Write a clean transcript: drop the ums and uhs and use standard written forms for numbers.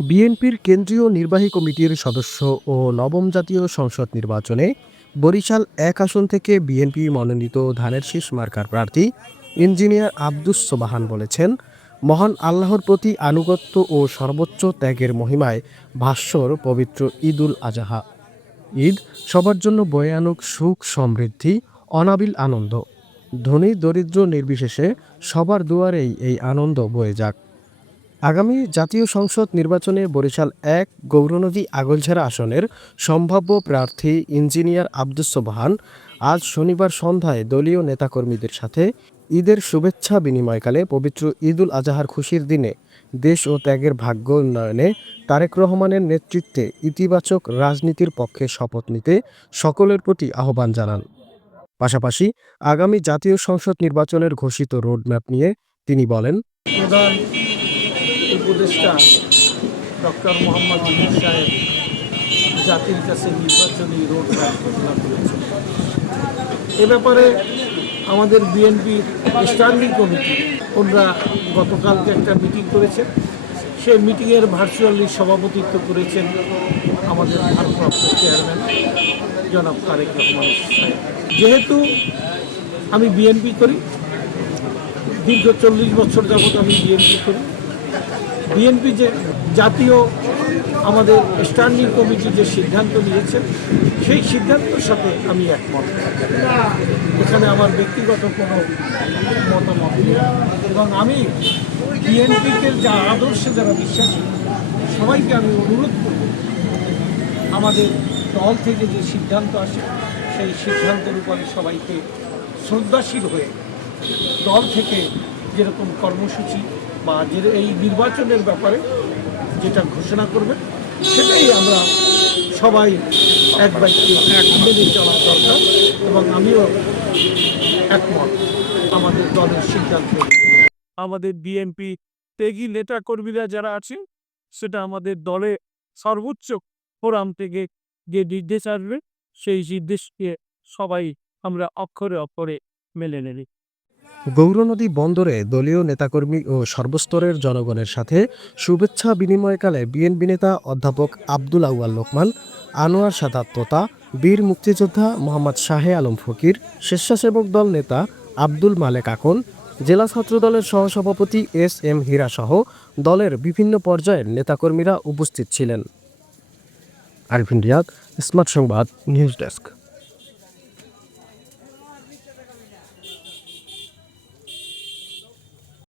বিএনপির কেন্দ্রীয় নির্বাহী কমিটির সদস্য ও নবম জাতীয় সংসদ নির্বাচনে বরিশাল ১ আসন থেকে বিএনপি মনোনীত ধানের শীষ মার্কার প্রার্থী ইঞ্জিনিয়ার আব্দুস সোবাহান বলেছেন, মহান আল্লাহর প্রতি আনুগত্য ও সর্বোচ্চ ত্যাগের মহিমায় ভাস্বর পবিত্র ঈদুল আজহা। ঈদ সবার জন্য বয়ে আনুক সুখ, সমৃদ্ধি, অনাবিল আনন্দ। ধনী দরিদ্র নির্বিশেষে সবার দুয়ারেই এই আনন্দ বয়ে যাক। আগামী জাতীয় সংসদ নির্বাচনে বরিশাল ১ গৌরনদী আগলঝাড়া আসনের সম্ভাব্য প্রার্থী ইঞ্জিনিয়ার আব্দুস সোবহান আজ শনিবার সন্ধ্যায় দলীয় নেতাকর্মীদের সাথে ঈদের শুভেচ্ছা বিনিময়কালে পবিত্র ঈদুল আজহার খুশির দিনে দেশ ও ত্যাগের ভাগ্য উন্নয়নে তারেক রহমানের নেতৃত্বে ইতিবাচক রাজনীতির পক্ষে শপথ নিতে সকলের প্রতি আহ্বান জানান। পাশাপাশি আগামী জাতীয় সংসদ নির্বাচনের ঘোষিত রোডম্যাপ নিয়ে তিনি বলেন, প্রধান উপদেষ্টা ডক্টর মোহাম্মদ ইউনূস সাহেব জাতির কাছে নির্বাচনী রোডম্যাপ ঘোষণা করেছেন। এ ব্যাপারে আমাদের বিএনপির স্ট্যান্ডিং কমিটি ওনারা গতকালকে একটা মিটিং করেছেন। সেই মিটিংয়ের ভার্চুয়ালি সভাপতিত্ব করেছেন আমাদের ভারপ্রাপ্ত চেয়ারম্যান জনাব তারেক রহমান সাহেব। যেহেতু আমি বিএনপি করি, দীর্ঘ ৪০ বছর যাবৎ আমি বিএনপি করি, বিএনপি যে জাতীয় আমাদের স্ট্যান্ডিং কমিটি যে সিদ্ধান্ত নিয়েছেন সেই সিদ্ধান্তের সাথে আমি একমত। এখানে আমার ব্যক্তিগত কোনো মতামত নেই এবং আমি বিএনপিকে যা আদর্শে যারা বিশ্বাসী সবাইকে আমি অনুরোধ করব, আমাদের দল থেকে যে সিদ্ধান্ত আসে সেই সিদ্ধান্তের উপরে সবাইকে শ্রদ্ধাশীল হয়ে দল থেকে যেরকম কর্মসূচি বা যে এই নির্বাচনের ব্যাপারে যেটা ঘোষণা করবে সেটাই আমরা সবাই এক বাক্যে মেনে চলা দরকার এবং আমিও একমত আমাদের দলের সিদ্ধান্ত। আমাদের বিএনপি ত্যাগী নেতা কর্মীরা যারা আছেন সেটা আমাদের দলে সর্বোচ্চ ফোরাম থেকে যে নির্দেশ আসবে সেই নির্দেশকে সবাই আমরা অক্ষরে অক্ষরে মেনে নেব। গৌরনদী বন্দরে দলীয় নেতাকর্মী ও সর্বস্তরের জনগণের সাথে শুভেচ্ছা বিনিময়কালে বিএনপি নেতা অধ্যাপক আব্দুল আউয়াল লোকমান, আনোয়ার সাদাত তোতা, বীর মুক্তিযোদ্ধা মোহাম্মদ শাহে আলম ফকির, স্বেচ্ছাসেবক দল নেতা আব্দুল মালেক আকন, জেলা ছাত্রদলের সহসভাপতি এস.এম. হীরা সহ দলের বিভিন্ন পর্যায়ের নেতাকর্মীরা উপস্থিত ছিলেন। আরিফিন রিয়াদ, স্মার্ট সংবাদ, নিউজ ডেস্ক।